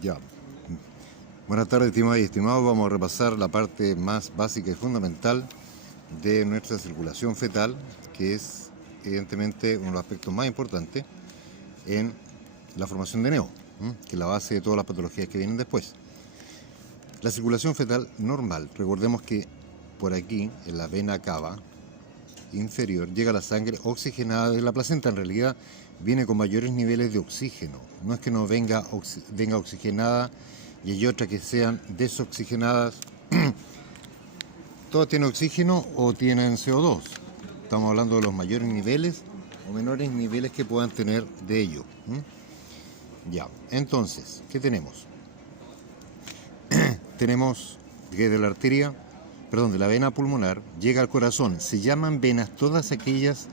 Ya. Buenas tardes, estimadas y estimados. Vamos a repasar la parte más básica y fundamental de nuestra circulación fetal, que es evidentemente uno de los aspectos más importantes en la formación de neo, que es la base de todas las patologías que vienen después. La circulación fetal normal, recordemos que por aquí, en la vena cava inferior, llega la sangre oxigenada de la placenta. En realidad viene con mayores niveles de oxígeno. No es que no venga oxigenada y hay otras que sean desoxigenadas. Todas tienen oxígeno o tienen CO2. Estamos hablando de los mayores niveles o menores niveles que puedan tener de ello. Ya, entonces, ¿qué tenemos? Tenemos que de la arteria, perdón, de la vena pulmonar llega al corazón. Se llaman venas todas aquellos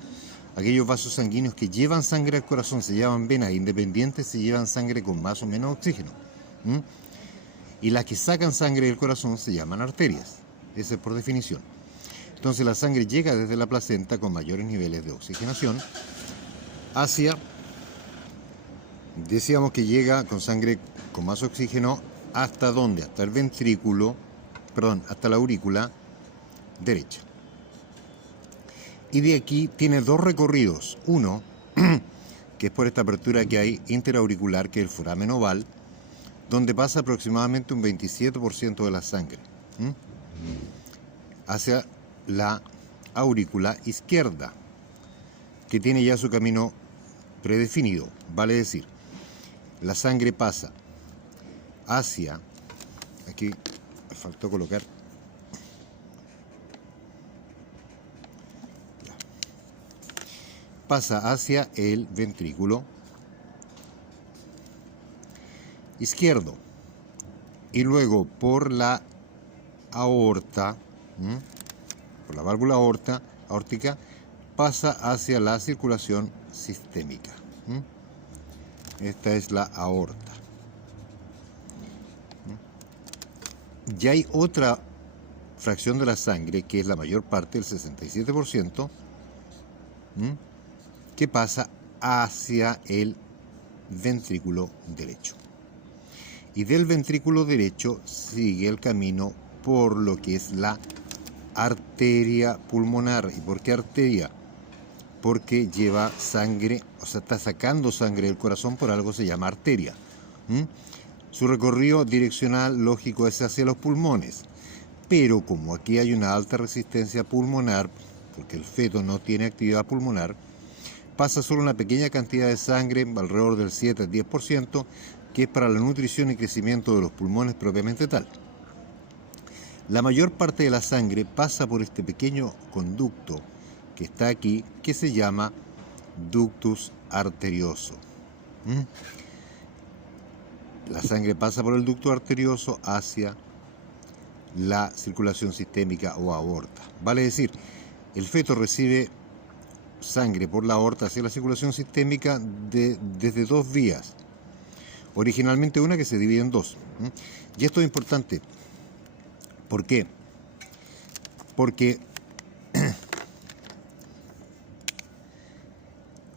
vasos sanguíneos que llevan sangre al corazón, se llaman venas independientes, se llevan sangre con más o menos oxígeno. Y las que sacan sangre del corazón se llaman arterias. Esa es por definición. Entonces la sangre llega desde la placenta con mayores niveles de oxigenación hacia, decíamos que llega con sangre con más oxígeno, ¿hasta dónde? Hasta el ventrículo, perdón, hasta la aurícula derecha. Y de aquí tiene dos recorridos. Uno, que es por esta apertura que hay interauricular, que es el foramen oval, donde pasa aproximadamente un 27% de la sangre hacia la aurícula izquierda, que tiene ya su camino predefinido. Vale decir, la sangre pasa hacia, aquí me faltó colocar, pasa hacia el ventrículo izquierdo y luego por la aorta, por la válvula aórtica, pasa hacia la circulación sistémica. Esta es la aorta. Ya hay otra fracción de la sangre, que es la mayor parte, el 67%, que pasa hacia el ventrículo derecho. Y del ventrículo derecho sigue el camino por lo que es la arteria pulmonar. ¿Y por qué arteria? Porque lleva sangre, o sea, está sacando sangre del corazón, por algo se llama arteria. Su recorrido direccional lógico es hacia los pulmones. Pero como aquí hay una alta resistencia pulmonar, porque el feto no tiene actividad pulmonar, pasa solo una pequeña cantidad de sangre, alrededor del 7 al 10%, que es para la nutrición y crecimiento de los pulmones propiamente tal. La mayor parte de la sangre pasa por este pequeño conducto que está aquí, que se llama ductus arterioso. La sangre pasa por el ducto arterioso hacia la circulación sistémica o aorta. Vale decir, el feto recibe sangre por la aorta hacia la circulación sistémica desde dos vías. Originalmente una que se divide en dos. Y esto es importante. ¿Por qué? Porque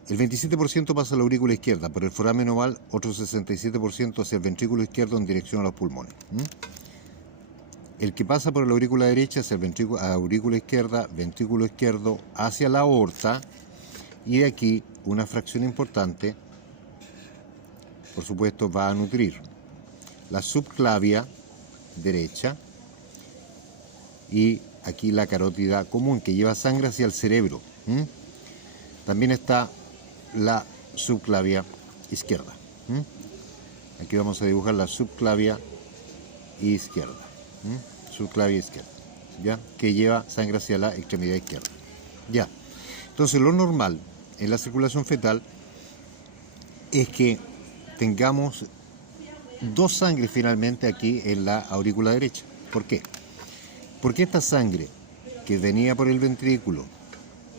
el 27% pasa a la aurícula izquierda por el foramen oval, otro 67% hacia el ventrículo izquierdo en dirección a los pulmones. El que pasa por la aurícula derecha hacia el aurícula izquierda, ventrículo izquierdo hacia la aorta, y de aquí una fracción importante, por supuesto, va a nutrir la subclavia derecha y aquí la carótida común, que lleva sangre hacia el cerebro. También está la subclavia izquierda. Aquí vamos a dibujar la subclavia izquierda. Subclavia izquierda, ¿ya? Que lleva sangre hacia la extremidad izquierda. Ya. Entonces, lo normal en la circulación fetal es que tengamos dos sangres finalmente aquí en la aurícula derecha. ¿Por qué? Porque esta sangre que venía por el ventrículo,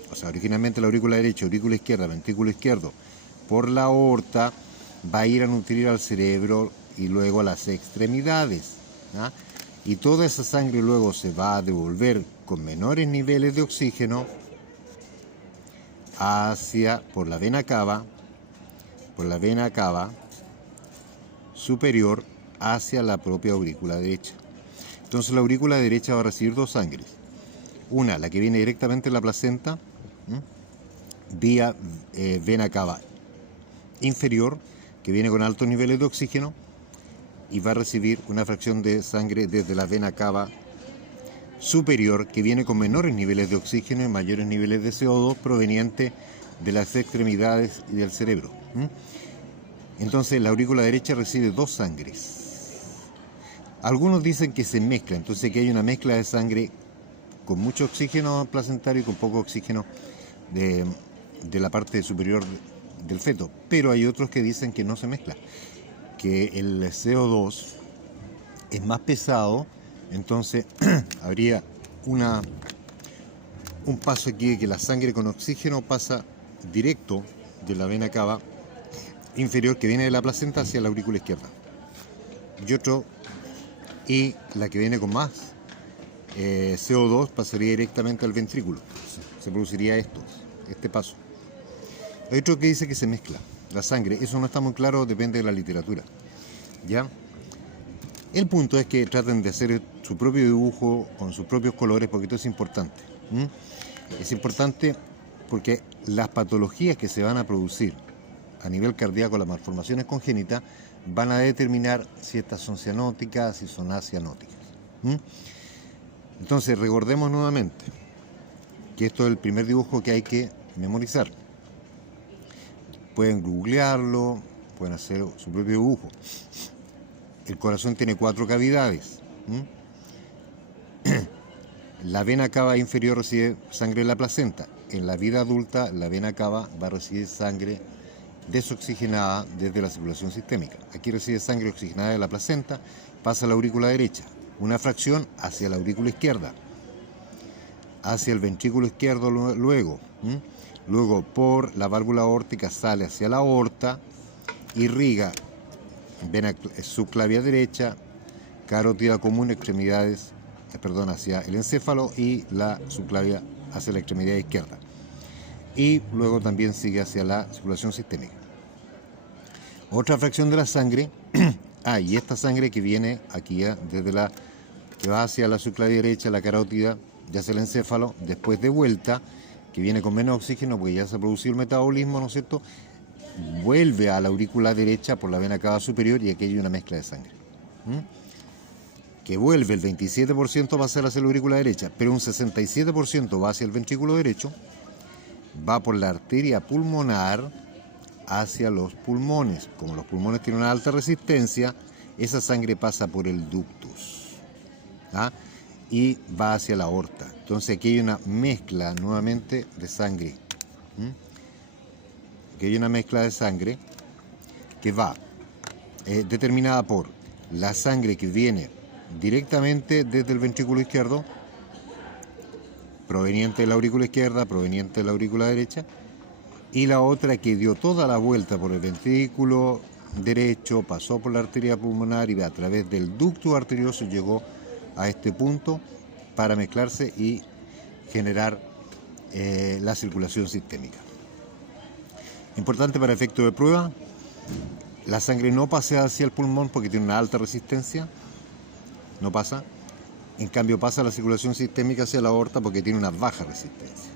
o sea, originalmente la aurícula derecha, aurícula izquierda, ventrículo izquierdo, por la aorta, va a ir a nutrir al cerebro y luego a las extremidades. Y toda esa sangre luego se va a devolver con menores niveles de oxígeno por la vena cava superior hacia la propia aurícula derecha. Entonces la aurícula derecha va a recibir dos sangres. Una, la que viene directamente de la placenta, vía vena cava inferior, que viene con altos niveles de oxígeno, y va a recibir una fracción de sangre desde la vena cava superior, que viene con menores niveles de oxígeno y mayores niveles de CO2 proveniente de las extremidades y del cerebro. Entonces la aurícula derecha recibe dos sangres. Algunos dicen que se mezcla, entonces que hay una mezcla de sangre con mucho oxígeno placentario y con poco oxígeno de la parte superior del feto. Pero hay otros que dicen que no se mezcla, que el CO2 es más pesado, entonces habría un paso aquí de que la sangre con oxígeno pasa directo de la vena cava inferior, que viene de la placenta, hacia la aurícula izquierda. Y la que viene con más CO2 pasaría directamente al ventrículo. Se produciría este paso. Hay otro que dice que se mezcla la sangre. Eso no está muy claro, depende de la literatura. ¿Ya? El punto es que traten de hacer su propio dibujo con sus propios colores, porque esto es importante. Es importante porque las patologías que se van a producir a nivel cardíaco, las malformaciones congénitas, van a determinar si estas son cianóticas, si son acianóticas. Entonces, recordemos nuevamente que esto es el primer dibujo que hay que memorizar. Pueden googlearlo, pueden hacer su propio dibujo. El corazón tiene 4 cavidades. La vena cava inferior recibe sangre de la placenta. En la vida adulta, la vena cava va a recibir sangre desoxigenada desde la circulación sistémica. Aquí recibe sangre oxigenada de la placenta, pasa a la aurícula derecha, una fracción hacia la aurícula izquierda, hacia el ventrículo izquierdo luego por la válvula aórtica sale hacia la aorta, irriga vena subclavia derecha, carótida común, hacia el encéfalo, y la subclavia hacia la extremidad izquierda. Y luego también sigue hacia la circulación sistémica. Otra fracción de la sangre, y esta sangre que viene aquí, que va hacia la subclavia derecha, la carótida, ya hacia el encéfalo, después de vuelta, que viene con menos oxígeno porque ya se ha producido el metabolismo, ¿no es cierto?, vuelve a la aurícula derecha por la vena cava superior, y aquí hay una mezcla de sangre. Que vuelve, el 27% va a ser hacia la aurícula derecha, pero un 67% va hacia el ventrículo derecho, va por la arteria pulmonar hacia los pulmones. Como los pulmones tienen una alta resistencia, esa sangre pasa por el ductus y va hacia la aorta. Entonces aquí hay una mezcla nuevamente de sangre. Aquí hay una mezcla de sangre que va determinada por la sangre que viene directamente desde el ventrículo izquierdo, proveniente de la aurícula izquierda, proveniente de la aurícula derecha, y la otra que dio toda la vuelta por el ventrículo derecho, pasó por la arteria pulmonar y a través del ducto arterioso llegó a este punto para mezclarse y generar la circulación sistémica. Importante para efecto de prueba, la sangre no pasa hacia el pulmón porque tiene una alta resistencia, no pasa. En cambio pasa la circulación sistémica hacia la aorta porque tiene una baja resistencia.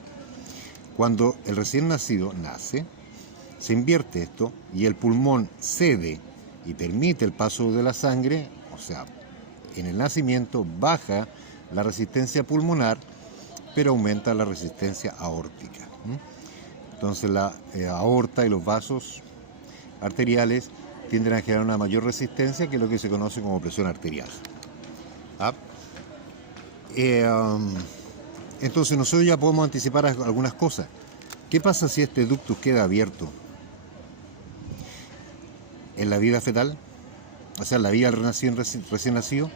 Cuando el recién nacido nace, se invierte esto y el pulmón cede y permite el paso de la sangre, o sea, en el nacimiento baja la resistencia pulmonar, pero aumenta la resistencia aórtica. Entonces la aorta y los vasos arteriales tienden a generar una mayor resistencia, que es lo que se conoce como presión arterial. Entonces nosotros ya podemos anticipar algunas cosas. ¿Qué pasa si este ductus queda abierto en la vida fetal? O sea, en la vida del recién nacido.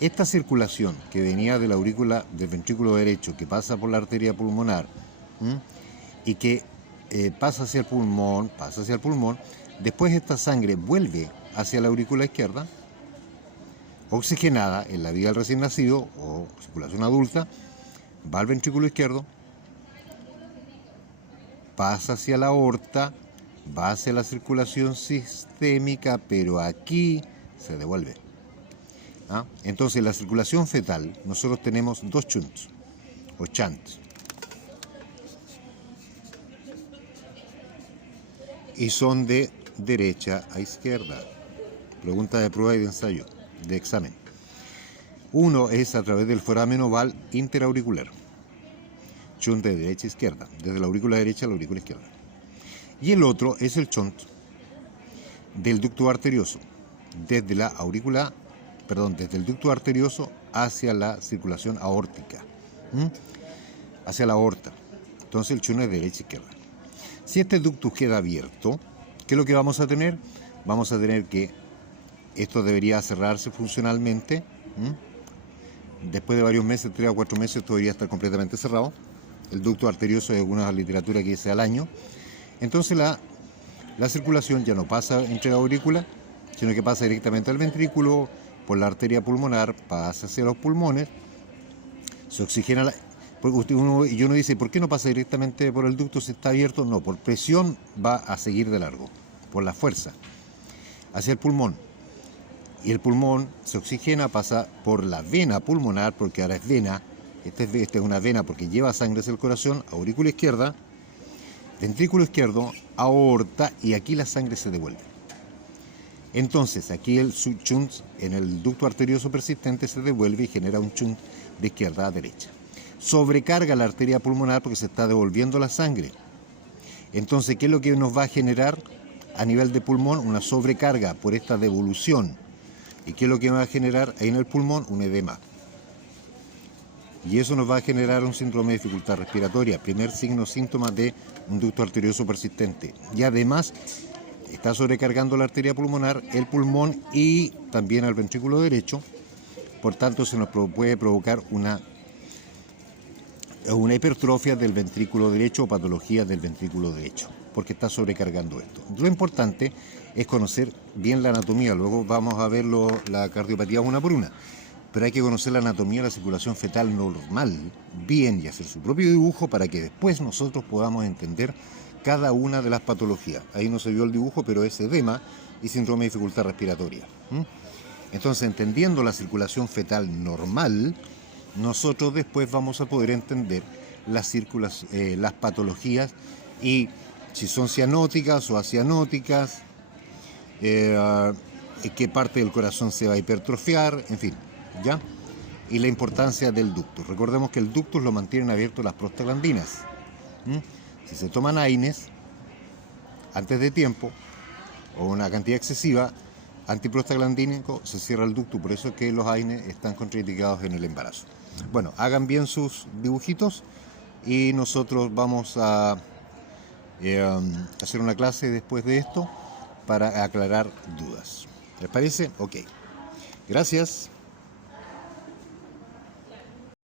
Esta circulación que venía de la aurícula del ventrículo derecho, que pasa por la arteria pulmonar y que pasa hacia el pulmón, después esta sangre vuelve hacia la aurícula izquierda, oxigenada en la vida del recién nacido o circulación adulta, va al ventrículo izquierdo, pasa hacia la aorta, va hacia la circulación sistémica, pero aquí se devuelve. ¿Ah? Entonces, en la circulación fetal, nosotros tenemos dos chunts, o chants. Y son de derecha a izquierda. Pregunta de prueba y de ensayo, de examen. Uno es a través del foramen oval interauricular. Chunt de derecha a izquierda, desde la aurícula derecha a la aurícula izquierda. Y el otro es el chunt del ducto arterioso, desde el ducto arterioso hacia la circulación aórtica, hacia la aorta. Entonces el chunt es de derecha a izquierda. Si este ducto queda abierto, ¿qué es lo que vamos a tener? Vamos a tener que esto debería cerrarse funcionalmente. Después de varios meses, 3 o 4 meses, esto debería estar completamente cerrado. El ducto arterioso es alguna literatura que dice al año. Entonces la circulación ya no pasa entre la aurícula, sino que pasa directamente al ventrículo, por la arteria pulmonar, pasa hacia los pulmones, se oxigena. Y uno dice, ¿por qué no pasa directamente por el ducto si está abierto? No, por presión va a seguir de largo, por la fuerza, hacia el pulmón. Y el pulmón se oxigena, pasa por la vena pulmonar, porque ahora es vena. Esta es una vena porque lleva sangre hacia el corazón, aurícula izquierda, ventrículo izquierdo, aorta, y aquí la sangre se devuelve. Entonces, aquí el chunt en el ducto arterioso persistente se devuelve y genera un chunt de izquierda a derecha. Sobrecarga la arteria pulmonar porque se está devolviendo la sangre. Entonces, ¿qué es lo que nos va a generar a nivel de pulmón? Una sobrecarga por esta devolución. ¿Y qué es lo que va a generar ahí en el pulmón? Un edema. Y eso nos va a generar un síndrome de dificultad respiratoria, primer signo, síntoma de un ducto arterioso persistente. Y además está sobrecargando la arteria pulmonar, el pulmón y también al ventrículo derecho. Por tanto, se nos puede provocar una hipertrofia del ventrículo derecho o patología del ventrículo derecho, porque está sobrecargando esto. Lo importante es conocer bien la anatomía, luego vamos a ver la cardiopatía una por una. Pero hay que conocer la anatomía de la circulación fetal normal bien y hacer su propio dibujo para que después nosotros podamos entender cada una de las patologías. Ahí no se vio el dibujo, pero es edema y síndrome de dificultad respiratoria. Entonces, entendiendo la circulación fetal normal, nosotros después vamos a poder entender las patologías y si son cianóticas o acianóticas, qué parte del corazón se va a hipertrofiar, en fin. ¿Ya? Y la importancia del ductus. Recordemos que el ductus lo mantienen abierto las prostaglandinas. Si se toman AINES antes de tiempo o una cantidad excesiva antiprostaglandínico, se cierra el ductus. Por eso es que los AINES están contraindicados en el embarazo. Bueno, hagan bien sus dibujitos y nosotros vamos a hacer una clase después de esto para aclarar dudas. ¿Les parece? Ok. Gracias.